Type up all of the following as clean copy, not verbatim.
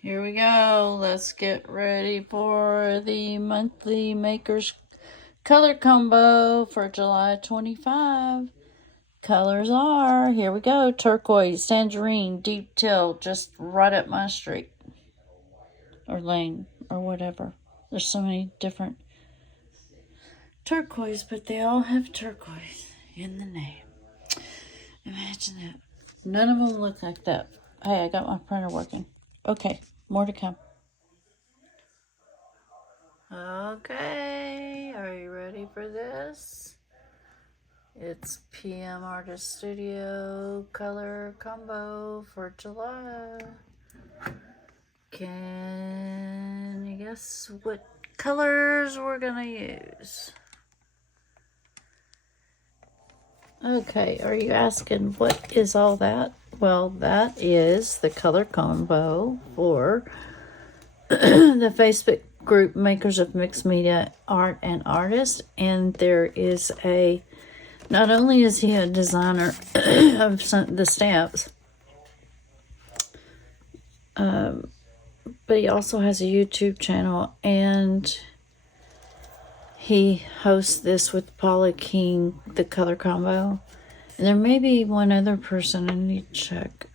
Here we go. Let's get ready for the monthly makers color combo for July 25. Colors are, here we go, turquoise, tangerine, deep teal, just right up my street. Or lane, or whatever. There's so many different turquoise, but they all have turquoise in the name. Imagine that. None of them look like that. Hey, I got my printer working. Okay, more to come. Okay, are you ready for this? It's PM Artist Studio color combo for July. Can you guess what colors we're gonna use? Okay, are you asking what is all that? Well, that is the color combo for the Facebook group Makers of Mixed Media Art and Artists. And there is a, not only is he a designer of the stamps, but he also has a YouTube channel, and he hosts this with Paula Keen, the color combo. And there may be one other person I need to check.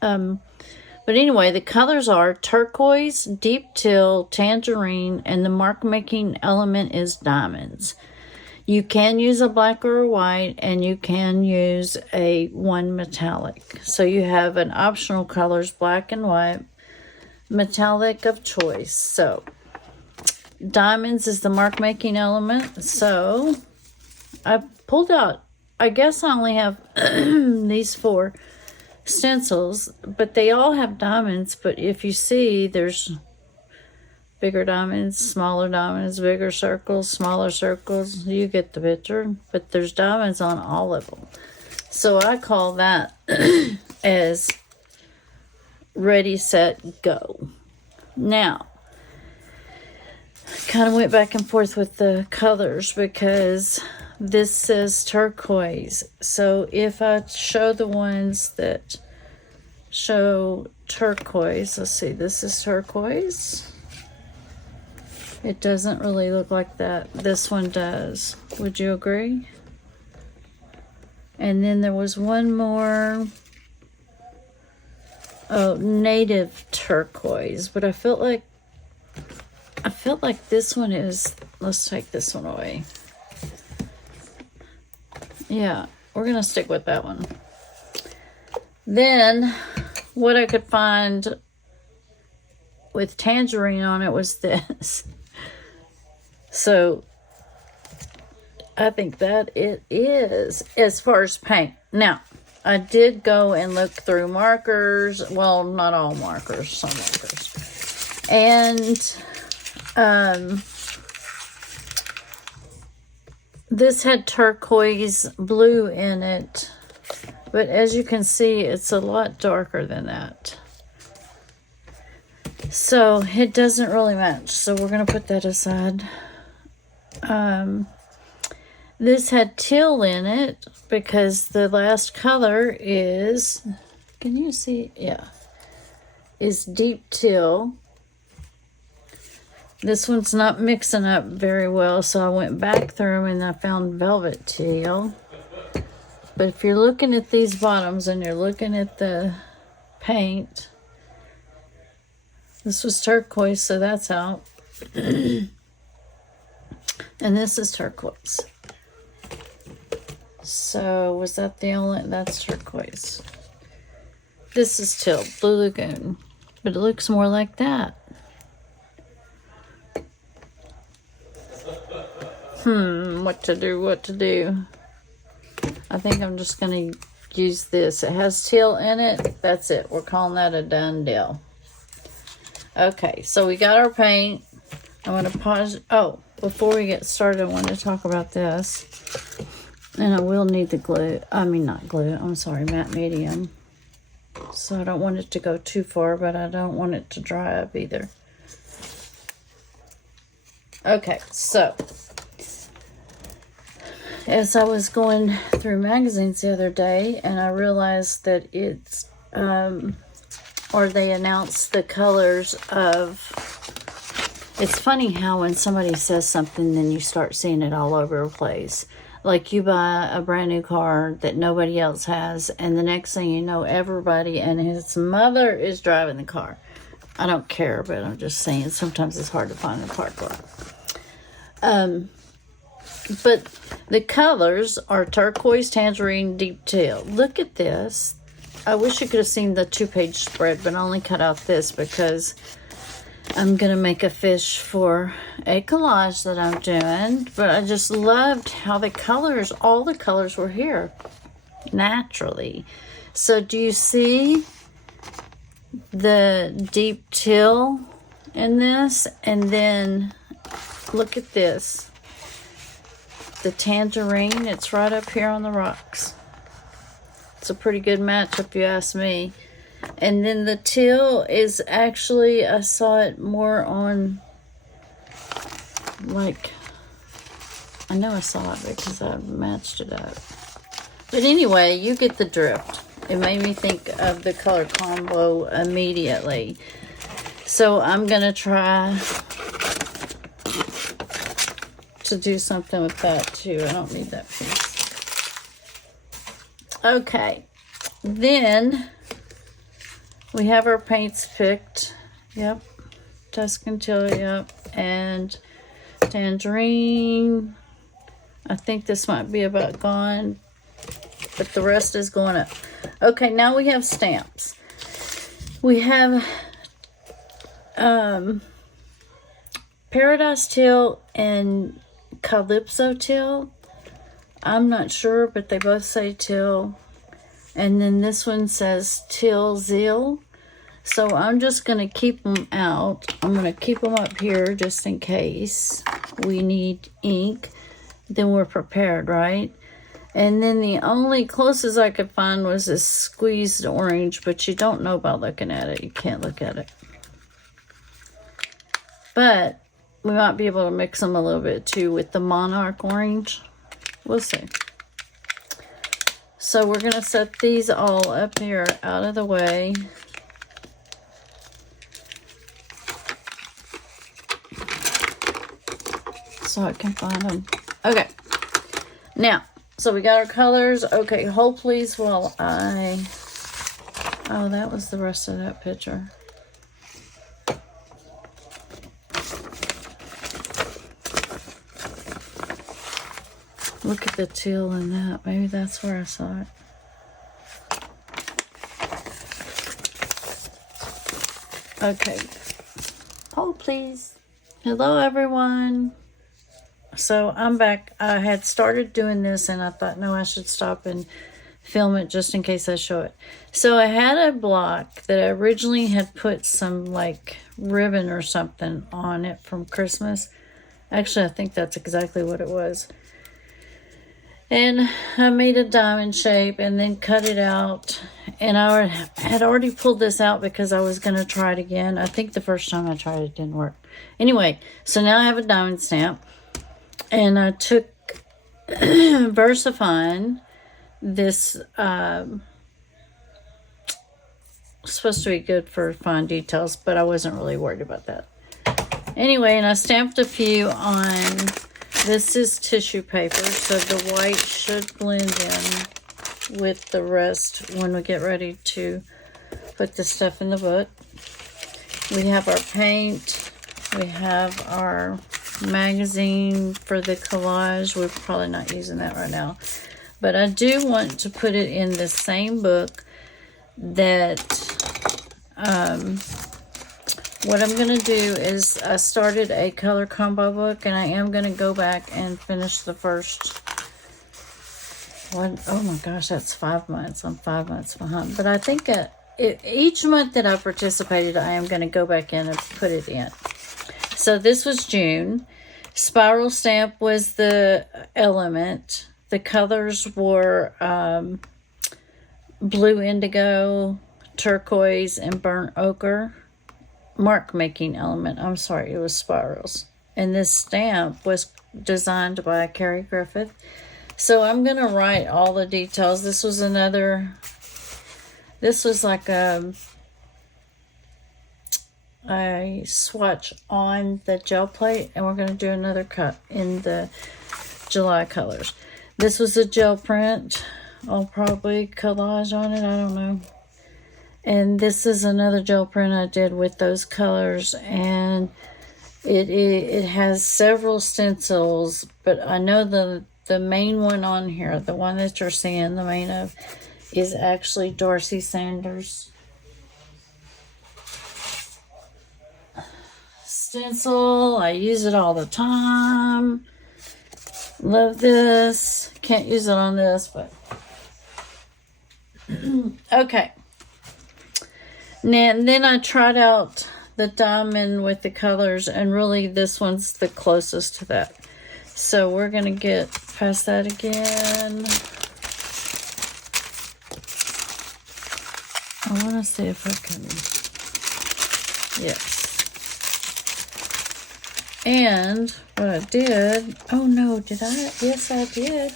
But anyway, the colors are turquoise, deep teal, tangerine, and the mark making element is diamonds. You can use a black or a white, and you can use a one metallic. So you have an optional colors, black and white, metallic of choice. So diamonds is the mark making element. So I pulled out, I guess I only have these 4 stencils, but they all have diamonds. But if you see, there's bigger diamonds, smaller diamonds, bigger circles, smaller circles. You get the picture. But there's diamonds on all of them. So I call that as ready, set, go. Now, kind of went back and forth with the colors because this says turquoise. So if I show the ones that show turquoise, let's see, this is turquoise. It doesn't really look like that. This one does. Would you agree? And then there was one more. Oh, native turquoise. But I felt like this one is, let's take this one away. Yeah, we're going to stick with that one. Then, what I could find with tangerine on it was this. So, I think that it is as far as paint. Now, I did go and look through markers. Well, not all markers, some markers. And this had turquoise blue in it, but as you can see, it's a lot darker than that. So it doesn't really match. So we're going to put that aside. This had teal in it because the last color is, can you see? Yeah, is deep teal. This one's not mixing up very well, so I went back through and I found velvet teal. But if you're looking at these bottoms and you're looking at the paint, this was turquoise, so that's out. And this is turquoise. So was that the only, that's turquoise. This is teal, Blue Lagoon, but it looks more like that. What to do? I think I'm just going to use this. It has teal in it. That's it. We're calling that a done deal. Okay, so we got our paint. I'm going to pause. Oh, before we get started, I want to talk about this. And I will need the glue. I mean, not glue. I'm sorry, matte medium. So I don't want it to go too far, but I don't want it to dry up either. Okay, so as I was going through magazines the other day, and I realized that it's or they announced the colors of... It's funny how when somebody says something, then you start seeing it all over the place. Like you buy a brand new car that nobody else has, and the next thing you know, everybody and his mother is driving the car. I don't care, but I'm just saying sometimes it's hard to find a park lot. But the colors are turquoise, tangerine, deep teal. Look at this. I wish you could have seen the 2-page spread, but I only cut out this because I'm going to make a fish for a collage that I'm doing. But I just loved how the colors, all the colors were here naturally. So do you see the deep teal in this? And then look at this. The tangerine, it's right up here on the rocks. It's a pretty good match if you ask me. And then the teal is actually, I saw it more on, like, I know I saw it because I matched it up. But anyway, you get the drift. It made me think of the color combo immediately. So I'm going to try to do something with that too. I don't need that piece. Okay. Then we have our paints picked. Yep. Tuscan teal, yep. And tangerine. I think this might be about gone, but the rest is going up. Okay, now we have stamps. We have Paradise Teal and Calypso Teal. I'm not sure, but they both say teal. And then this one says Teal Zeal. So I'm just going to keep them out. I'm going to keep them up here just in case we need ink. Then we're prepared, right? And then the only closest I could find was this squeezed orange, but you don't know by looking at it. You can't look at it. But we might be able to mix them a little bit too with the monarch orange. We'll see. So we're going to set these all up here out of the way. So I can find them. Okay. Now, so we got our colors. Okay, hold please while I... Oh, that was the rest of that picture. Look at the teal in that. Maybe that's where I saw it. Okay. Hold please. Hello everyone. So I'm back. I had started doing this and I thought, no, I should stop and film it just in case I show it. So I had a block that I originally had put some like ribbon or something on it from Christmas. Actually, I think that's exactly what it was. And I made a diamond shape and then cut it out. And I had already pulled this out because I was going to try it again. I think the first time I tried it didn't work. Anyway, so now I have a diamond stamp. And I took VersaFine, this, supposed to be good for fine details, but I wasn't really worried about that. Anyway, and I stamped a few on, this is tissue paper, so the white should blend in with the rest when we get ready to put the stuff in the book. We have our paint, we have our magazine for the collage. We're probably not using that right now, but I do want to put it in the same book that what I'm going to do is I started a color combo book and I am going to go back and finish the first one. Oh my gosh, that's 5 months. I'm 5 months behind, but I think each month that I participated I am going to go back in and put it in. So this was June. Spiral stamp was the element. The colors were blue indigo, turquoise, and burnt ochre. Mark making element. I'm sorry, it was spirals. And this stamp was designed by Ceri Griffith. So I'm going to write all the details. This was like a I swatch on the gel plate, and we're going to do another cut in the July colors. This was a gel print. I'll probably collage on it, I don't know. And this is another gel print I did with those colors, and it has several stencils, but I know the main one on here, the one that you're seeing the main of, is actually Darcy Sanders' stencil. I use it all the time. Love this. Can't use it on this, but okay. Now, and then I tried out the diamond with the colors, and really this one's the closest to that. So we're going to get past that again. I want to see if I can, yes. And what I did, oh no, did I? Yes, I did.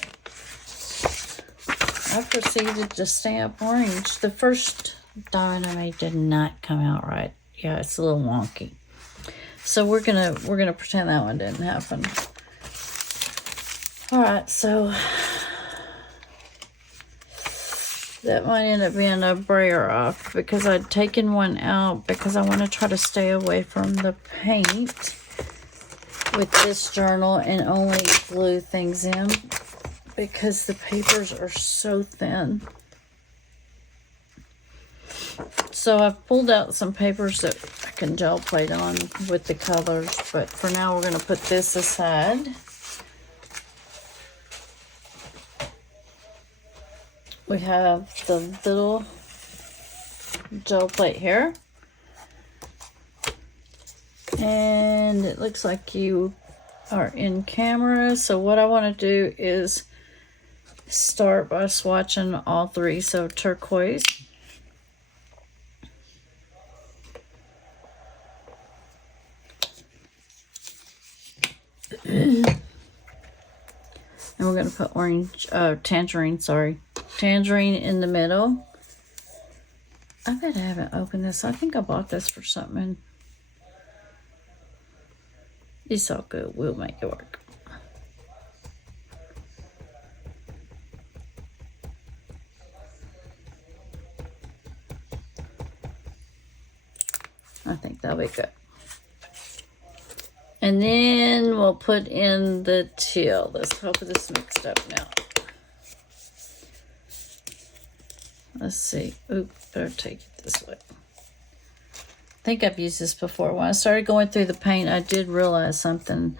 I proceeded to stamp orange. The first diamond I made did not come out right. Yeah, it's a little wonky. So we're gonna pretend that one didn't happen. All right, so that might end up being a brayer off because I'd taken one out because I want to try to stay away from the paint with this journal and only glue things in because the papers are so thin. So I've pulled out some papers that I can gel plate on with the colors, but for now we're going to put this aside. We have the little gel plate here. And it looks like you are in camera. So what I want to do is start by swatching all three. So turquoise. And we're going to put orange, tangerine, sorry. Tangerine in the middle. I bet I haven't opened this. I think I bought this for something. It's all good. We'll make it work. I think that'll be good. And then we'll put in the teal. Let's hope this mixed up now. Let's see. Oop, better take it this way. I think I've used this before. When I started going through the paint, I did realize something.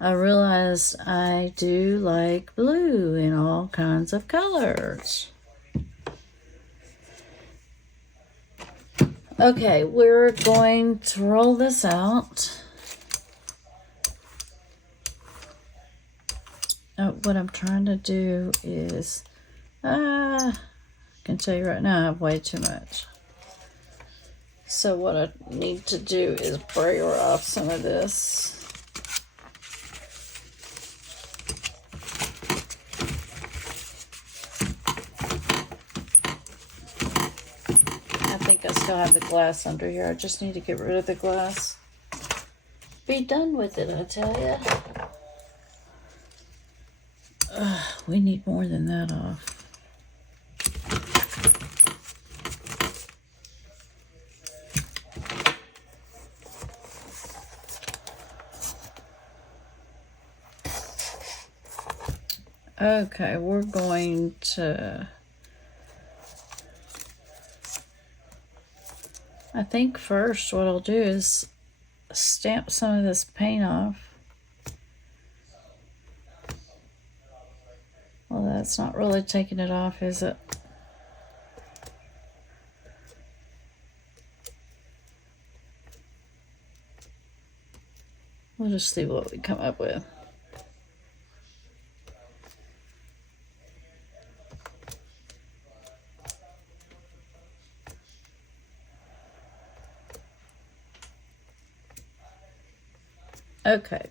I realized I do like blue in all kinds of colors. Okay, we're going to roll this out. What I'm trying to do is, I can tell you right now I have way too much. So what I need to do is brayer off some of this. I think I still have the glass under here. I just need to get rid of the glass. Be done with it, I tell you. We need more than that off. Okay, we're going to, I think first what I'll do is stamp some of this paint off. Well, that's not really taking it off, is it? We'll just see what we come up with. Okay.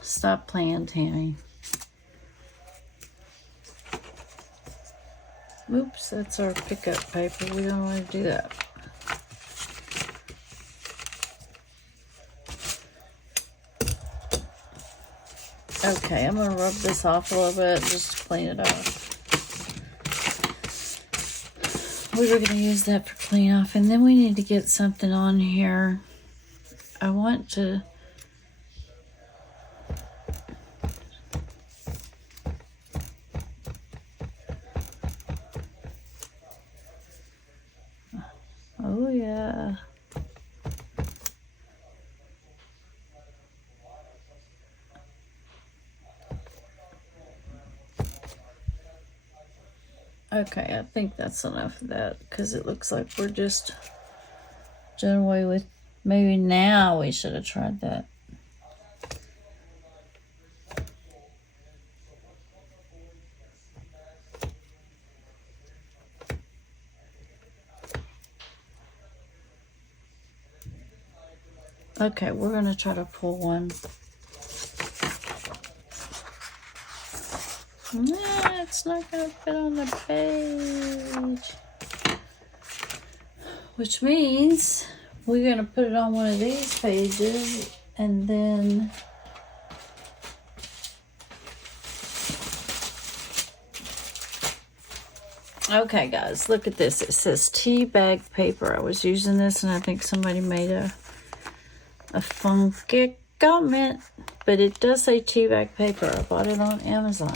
Stop playing, Tammy. Oops, that's our pickup paper. We don't want to do that. Okay, I'm going to rub this off a little bit just to clean it off. We were going to use that for clean off. And then we need to get something on here. I want to... Oh, yeah. Okay, I think that's enough of that because it looks like we're just doing away with. Maybe now we should have tried that. Okay, we're going to try to pull one. Nah, it's not going to fit on the page. Which means we're going to put it on one of these pages and then okay guys, look at this. It says tea bag paper. I was using this and I think somebody made a funky comment, but it does say tea bag paper. I bought it on Amazon.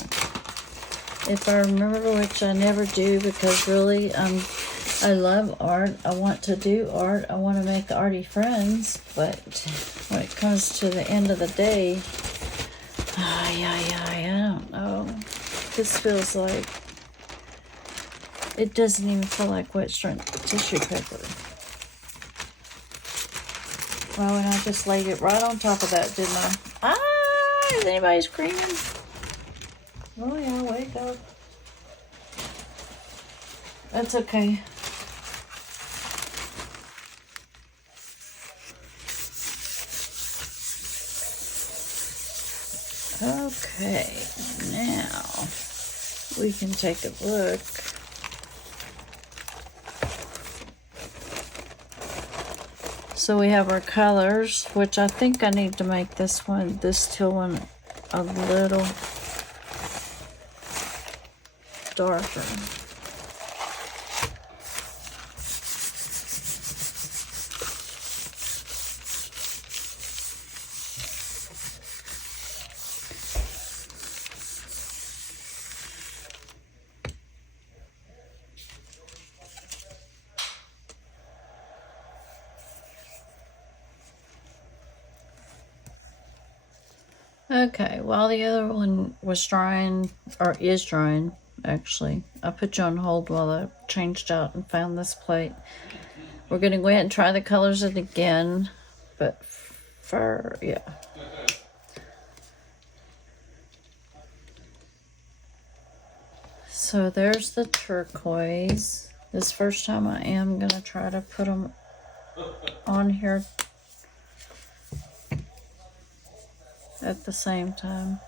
If I remember, which I never do because really I love art. I want to do art. I want to make arty friends, but when it comes to the end of the day, I don't know. This feels like, it doesn't even feel like wet strength tissue paper. Well, and I just laid it right on top of that, didn't I? Ah, is anybody screaming? Oh yeah, wake up. That's okay. Okay, now we can take a look. So we have our colors, which I think I need to make this teal one a little darker. Okay, while the other one was drying, or is drying, actually, I put you on hold while I changed out and found this plate. We're going to go ahead and try the colors again, but yeah. So there's the turquoise. This first time I am going to try to put them on here at the same time.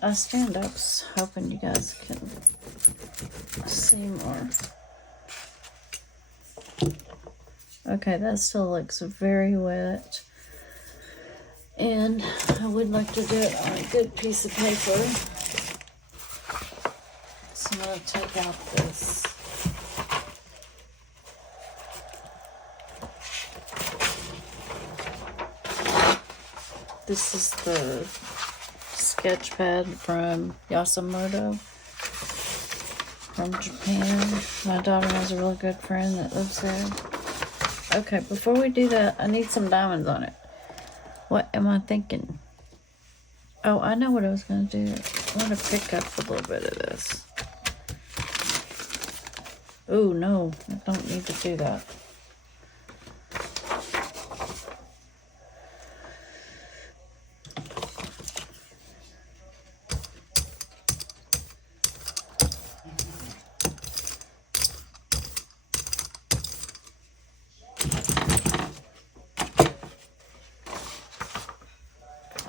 I stand up hoping you guys can see more. Okay, that still looks very wet. And I would like to do it on a good piece of paper. So I'm going to take out this. This is the sketch pad from Yasumoto from Japan. My daughter has a really good friend that lives there. Okay, before we do that, I need some diamonds on it. What am I thinking? Oh, I know what I was going to do. I want to pick up a little bit of this. Oh, no, I don't need to do that.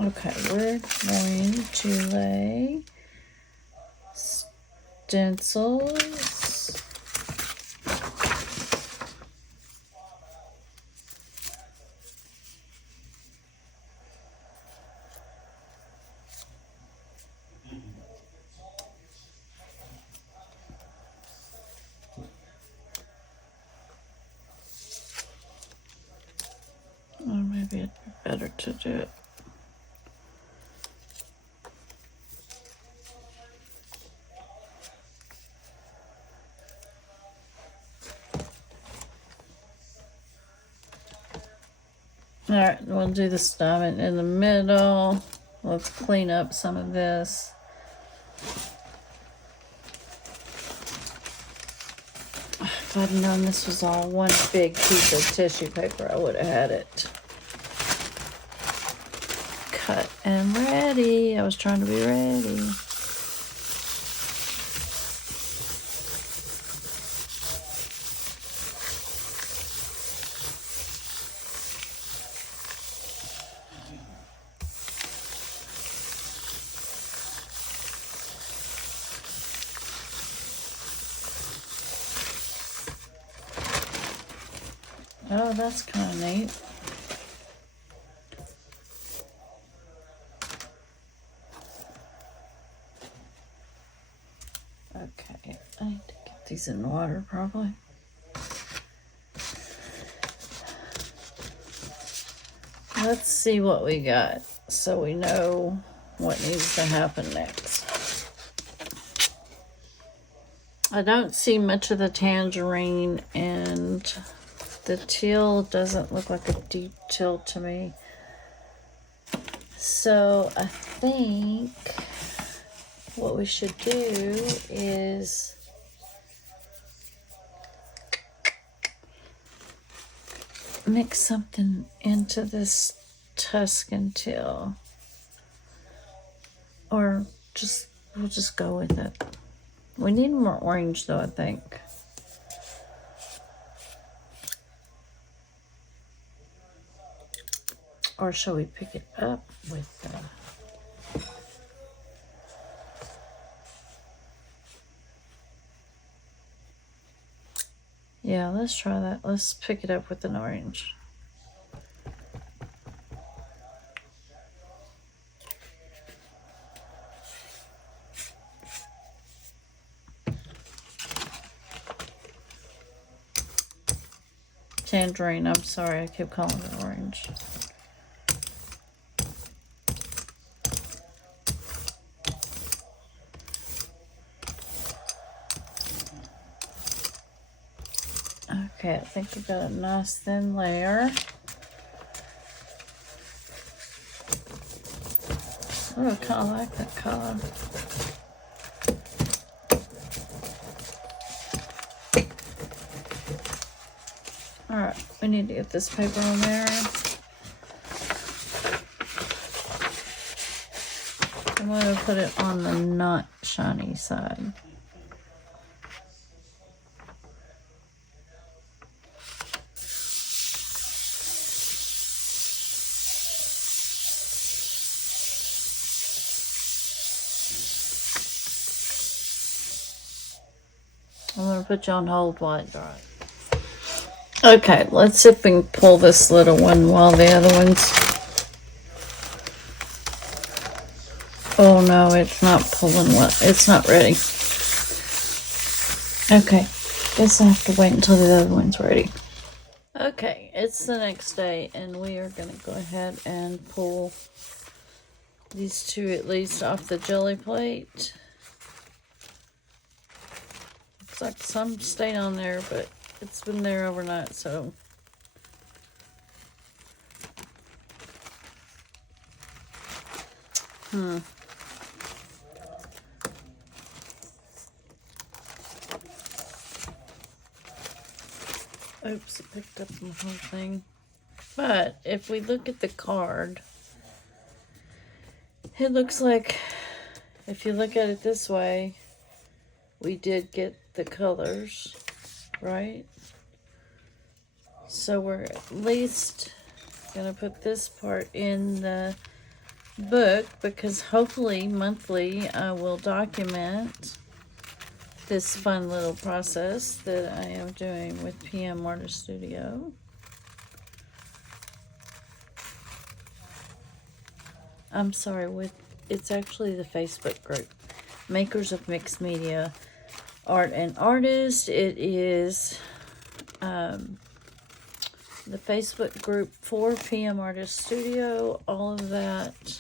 Okay, we're going to lay stencils. Or maybe it'd be better to do it. All right, we'll do this diamond in the middle. Let's clean up some of this. If I'd known this was all one big piece of tissue paper, I would have had it cut and ready. I was trying to be ready. Oh, that's kind of neat. Okay, I need to get these in water probably. Let's see what we got so we know what needs to happen next. I don't see much of the tangerine, and the teal doesn't look like a deep teal to me. So I think what we should do is mix something into this Tuscan teal. Or we'll just go with it. We need more orange though, I think. Or shall we pick it up with yeah, let's try that. Let's pick it up with an orange. Tangerine, I'm sorry, I keep calling it orange. Okay, I think we got a nice thin layer. Oh, I kind of like that color. Alright, we need to get this paper on there. I'm going to put it on the not shiny side. I'm going to put you on hold while it dries. Okay, let's see if we can pull this little one while the other one's... Oh no, it's not pulling well. It's not ready. Okay, guess I have to wait until the other one's ready. Okay, it's the next day and we are going to go ahead and pull these two at least off the jelly plate. Looks like some stayed on there, but it's been there overnight, so. Oops, it picked up the whole thing. But if we look at the card, it looks like, if you look at it this way, we did get the colors, right? So we're at least gonna put this part in the book because hopefully monthly I will document this fun little process that I am doing with PM Artist Studio. I'm sorry, it's actually the Facebook group, Makers of Mixed Media Art and Artists. It is the Facebook group for PM Artist Studio, all of that.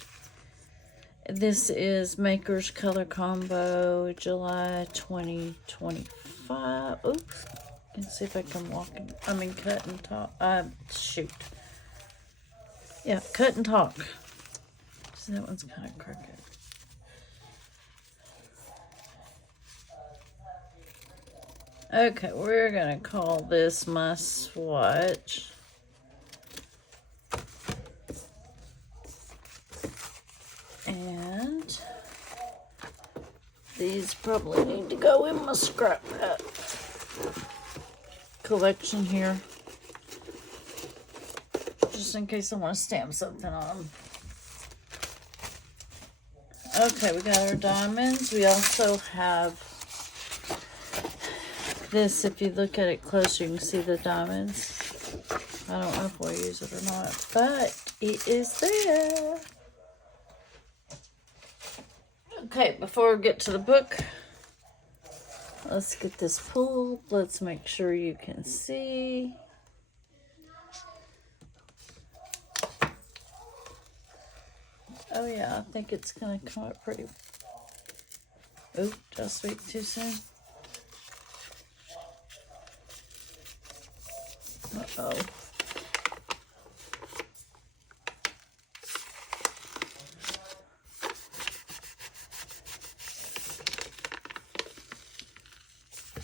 This is Maker's Color Combo, July 2025. Oops. Let's see if I can cut and talk. Shoot. Yeah, cut and talk. So that one's kind of crooked. Okay, we're going to call this my swatch. And these probably need to go in my scrap pad collection here. Just in case I want to stamp something on them. Okay, we got our diamonds. We also have this. If you look at it closer, you can see the diamonds. I don't know if we'll use it or not, but it is there. Okay, before we get to the book, let's get this pulled. Let's make sure you can see. Oh yeah, I think it's going to come up pretty. Oop, did I speak too soon? Uh-oh.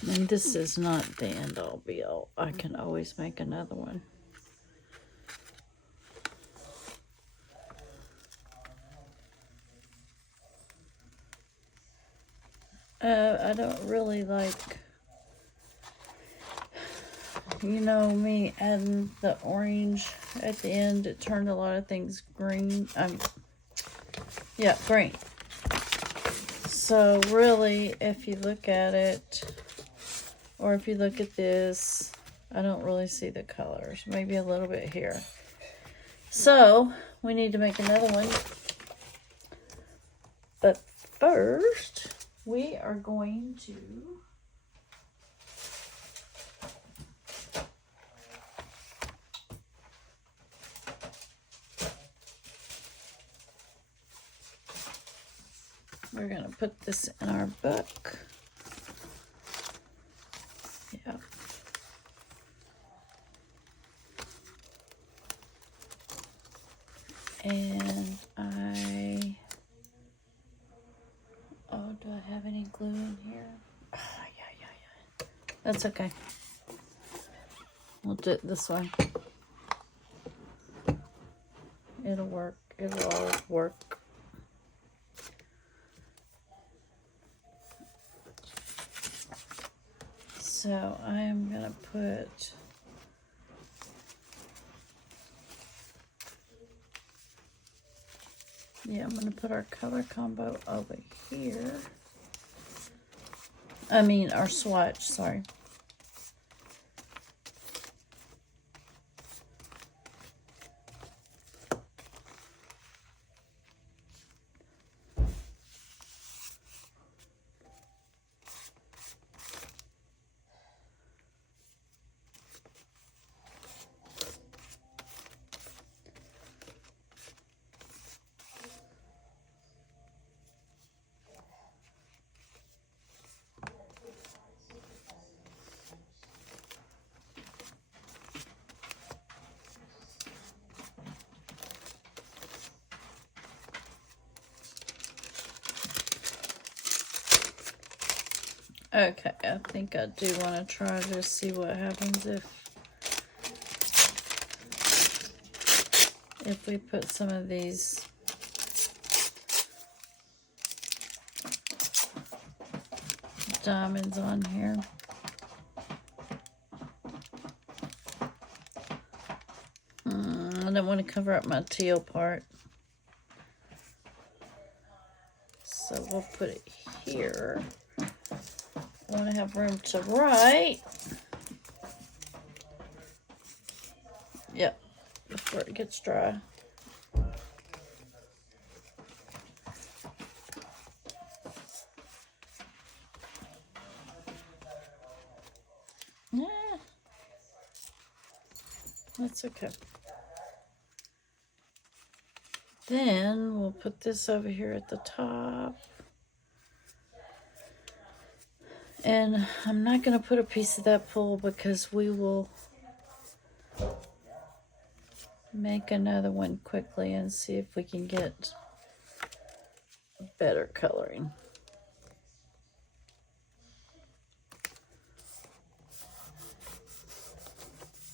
And this is not the end all be all. I can always make another one. I don't really like, you know, me adding the orange at the end. It turned a lot of things green. Yeah, green. So really, if you look at it, or if you look at this, I don't really see the colors. Maybe a little bit here. So we need to make another one. But first, we are going to put this in our book. Yeah. And do I have any glue in here? Oh, yeah. That's okay. We'll do it this way. It'll work. It'll always work. So I am going to put I'm going to put our color combo over here. I mean, our swatch, sorry. Okay, I think I do want to try to see what happens if we put some of these diamonds on here. I don't want to cover up my teal part. So we'll put it here. I want to have room to write. Yep, before it gets dry. Yeah, that's okay. Then we'll put this over here at the top. And I'm not going to put a piece of that pull because we will make another one quickly and see if we can get better coloring.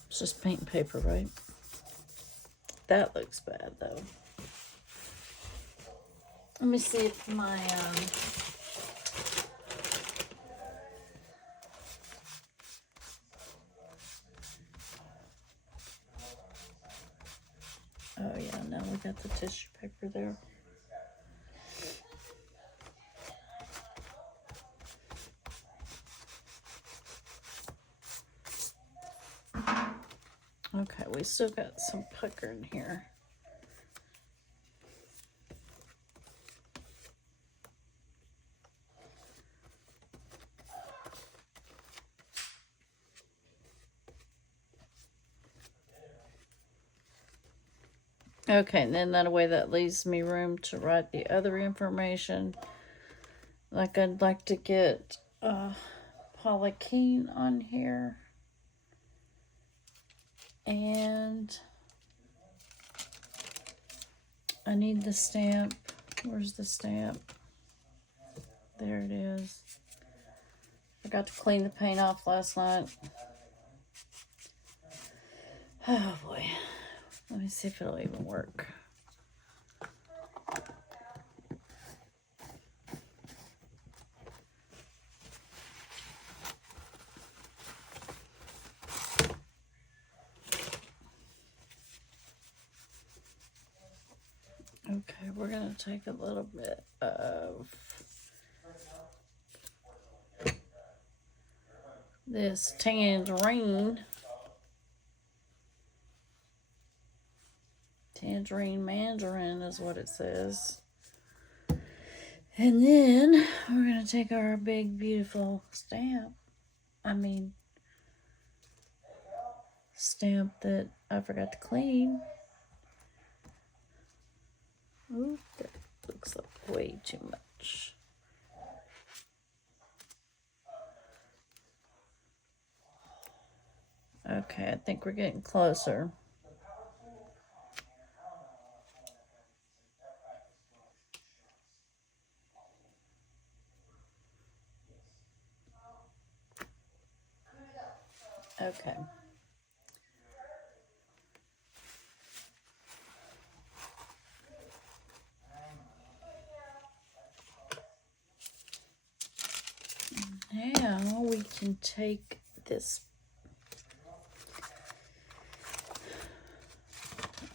It's just paint and paper, right? That looks bad though. Let me see if my oh yeah, no, we got the tissue paper there. Okay, we still got some pucker in here. Okay, and then that way that leaves me room to write the other information. Like I'd like to get Paula Keen on here. And I need the stamp. Where's the stamp? There it is. I got to clean the paint off last night. Oh boy. Let me see if it'll even work. Okay, we're going to take a little bit of this tangerine mandarin is what it says. And then we're going to take our big, beautiful stamp. Stamp that I forgot to clean. Ooh, that looks like way too much. Okay, I think we're getting closer. Okay. Now we can take this.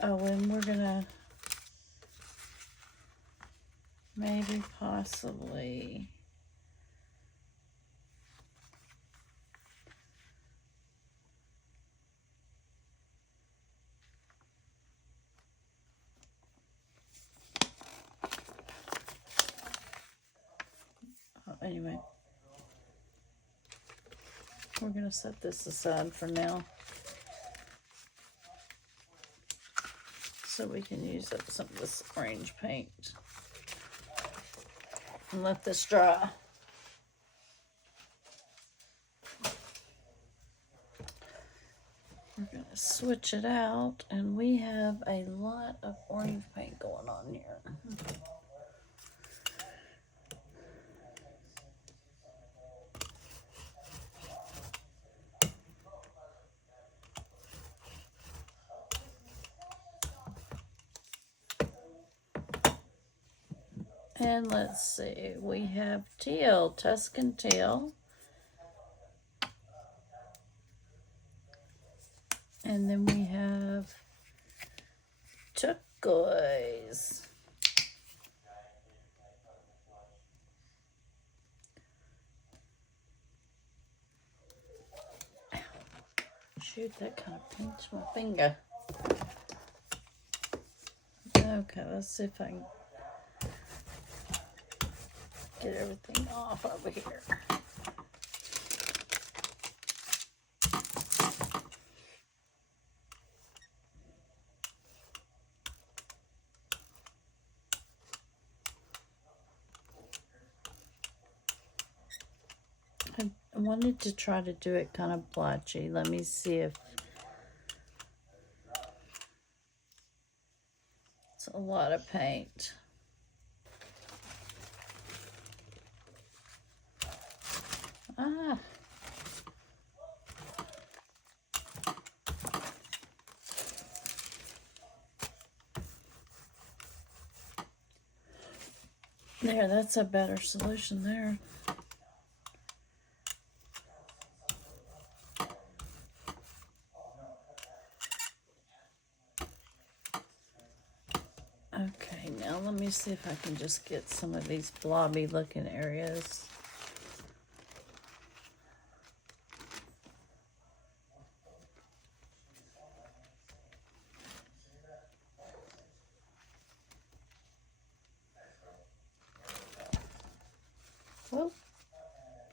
Oh, and we're gonna maybe possibly anyway, we're gonna set this aside for now so we can use up some of this orange paint and let this dry. We're gonna switch it out, and we have a lot of orange paint going on here. And let's see, we have teal, Tuscan teal. And then we have turquoise. Shoot, that kind of pinched my finger. Okay, let's see if I can get everything off over here. I wanted to try to do it kind of blotchy. Let me see if it's a lot of paint. Ah. There, that's a better solution there. Okay, now let me see if I can just get some of these blobby looking areas. Oh,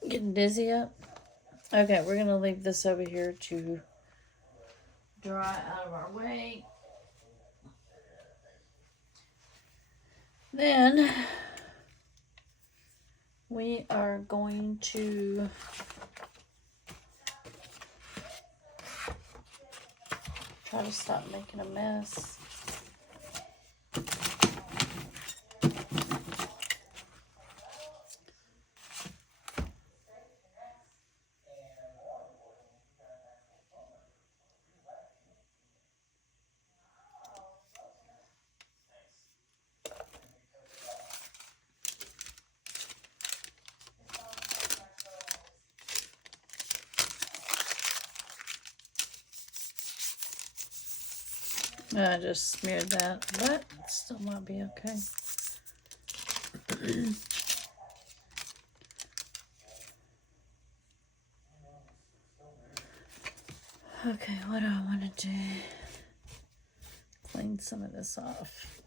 getting dizzy up. Okay, we're gonna leave this over here to dry out of our way. Then we are going to try to stop making a mess. I just smeared that, but it still might be okay. Okay, what do I want to do? Clean some of this off.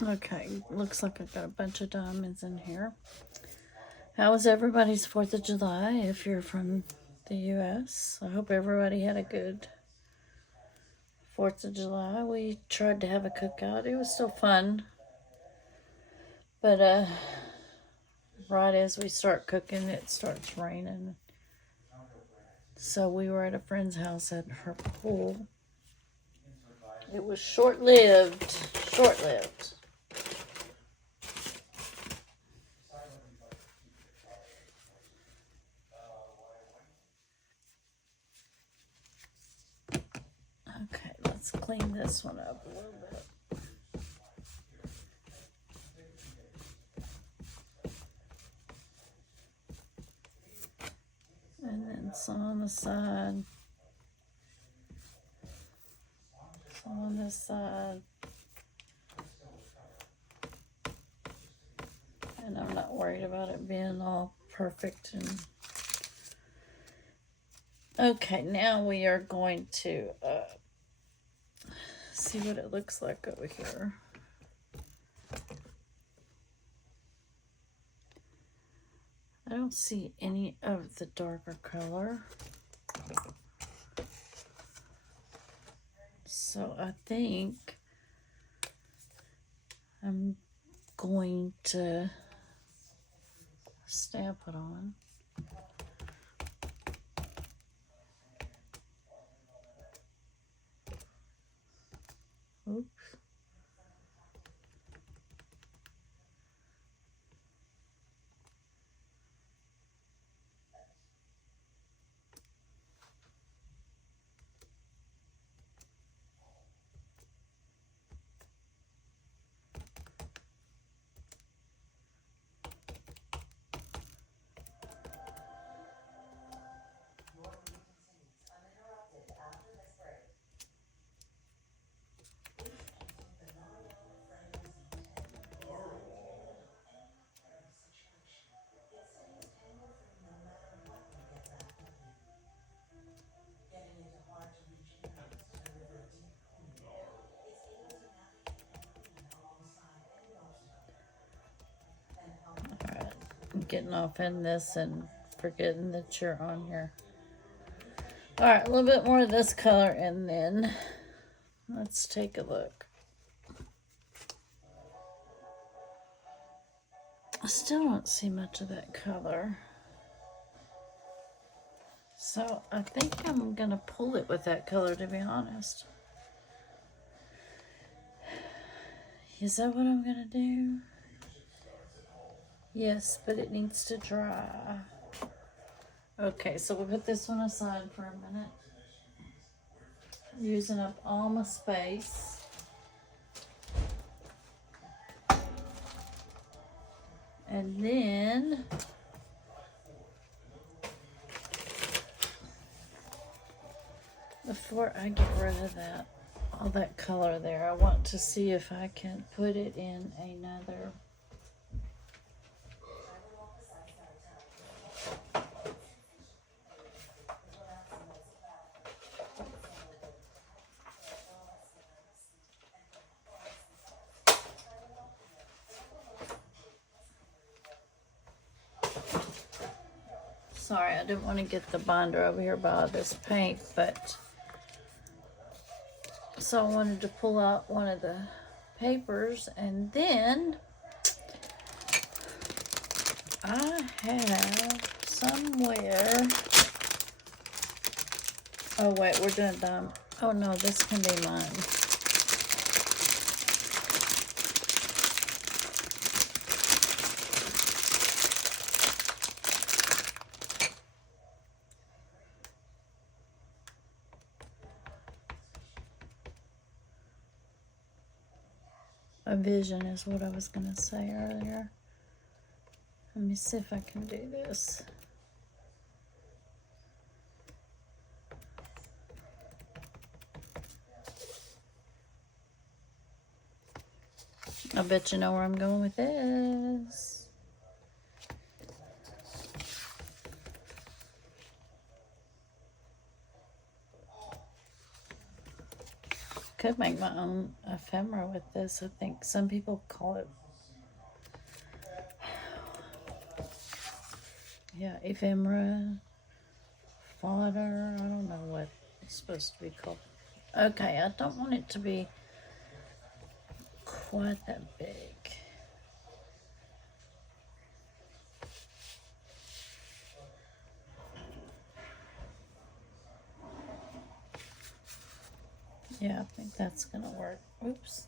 Okay, looks like I've got a bunch of diamonds in here. How was everybody's 4th of July if you're from the U.S.? I hope everybody had a good 4th of July. We tried to have a cookout. It was still fun. But right as we start cooking, it starts raining. So we were at a friend's house at her pool. It was short-lived. Short-lived. Okay, let's clean this one up a little bit. And then some on the side. Some on this side. And I'm not worried about it being all perfect. Okay, now we are going to see what it looks like over here. I don't see any of the darker color. So I think I'm going to stamp it on. Oops. getting off in this and forgetting that you're on here. Alright, a little bit more of this color, and then let's take a look. I still don't see much of that color. So I think I'm going to pull it with that color, to be honest. Is that what I'm going to do? Yes, but it needs to dry. Okay, so we'll put this one aside for a minute. I'm using up all my space. And then before I get rid of that, all that color there, I want to see if I can put it in another. Sorry, I didn't want to get the binder over here by this paint, but so I wanted to pull out one of the papers, and then I have somewhere. Oh wait, we're doing them. Oh no, this can be mine. A vision is what I was going to say earlier. Let me see if I can do this. I bet you know where I'm going with this. Could make my own ephemera with this. I think some people call it, yeah, ephemera, fodder. I don't know what it's supposed to be called. Okay, I don't want it to be quite that big. Yeah, I think that's gonna work. Oops.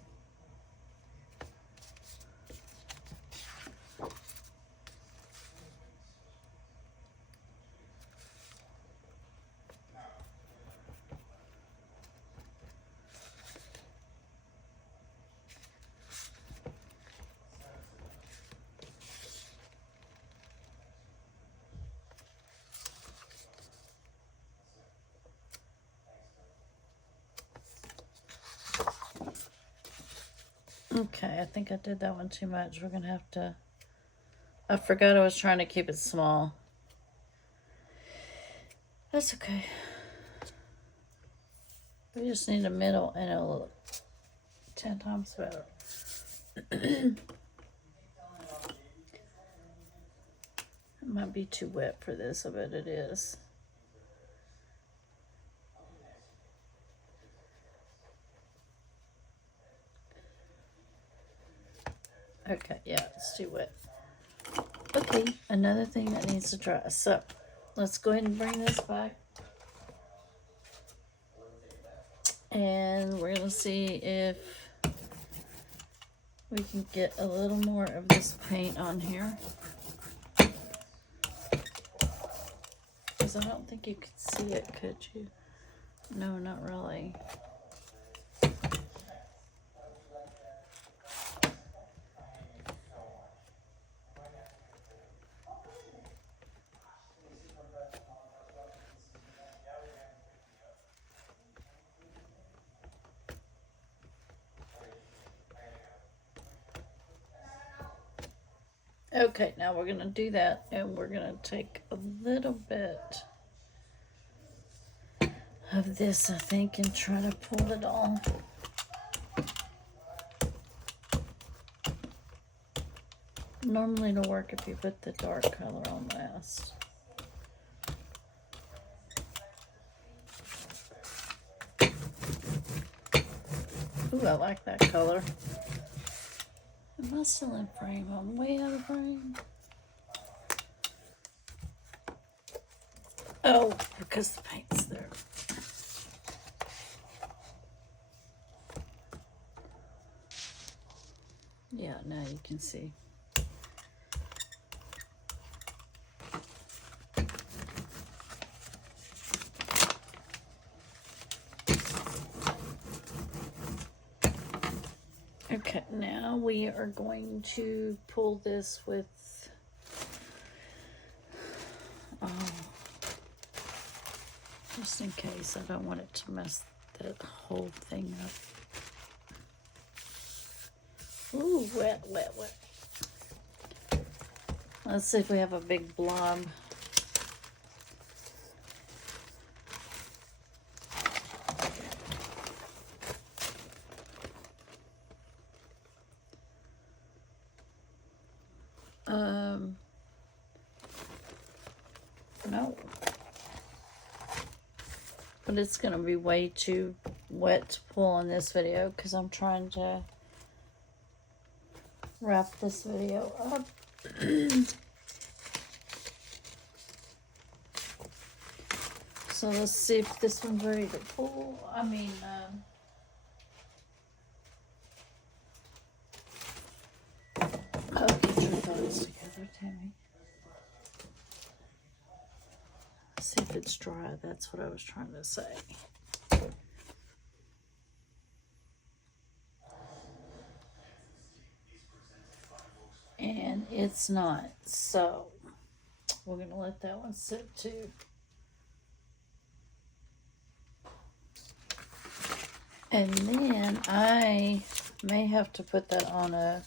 Okay, I think I did that one too much. We're gonna have to, I forgot I was trying to keep it small. That's okay. We just need a middle and it'll look 10 times better. It might be too wet for this, I bet it is. Okay, yeah, it's too wet. Okay, another thing that needs to dry. So, let's go ahead and bring this back. And we're going to see if we can get a little more of this paint on here. Because I don't think you could see it, could you? No, not really. Okay, now we're going to do that, and we're going to take a little bit of this, I think, and try to pull it all. Normally it'll work if you put the dark color on last. Ooh, I like that color. Am I still in frame? I'm way out of frame. Oh, because the paint's there. Yeah, now you can see. Okay, now we are going to pull this with just in case, I don't want it to mess that whole thing up. Ooh, wet, wet, wet. Let's see if we have a big blob. No. But it's going to be way too wet to pull in this video because I'm trying to wrap this video up. So let's see if this one's ready to pull. I mean, oh, get your thoughts together, Tammy. See if it's dry. That's what I was trying to say. And it's not. So we're going to let that one sit too. And then I may have to put that on a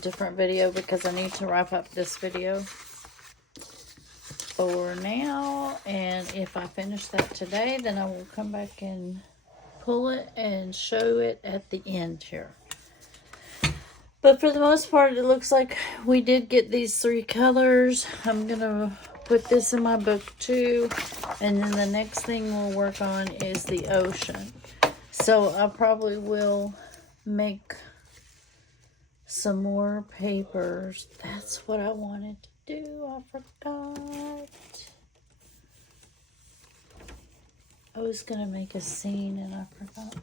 different video because I need to wrap up this video for now. And if I finish that today, then I will come back and pull it and show it at the end here. But for the most part, it looks like we did get these 3 colors. I'm going to put this in my book too. And then the next thing we'll work on is the ocean. So I probably will make some more papers. That's what I wanted to do. I forgot. I was going to make a scene and I forgot.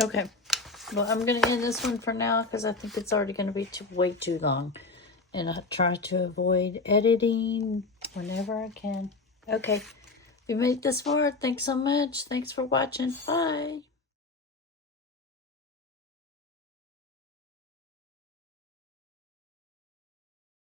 Okay. Well, I'm going to end this one for now because I think it's already going to be way too long. And I try to avoid editing whenever I can. Okay. If you made this far, thanks so much. Thanks for watching. Bye.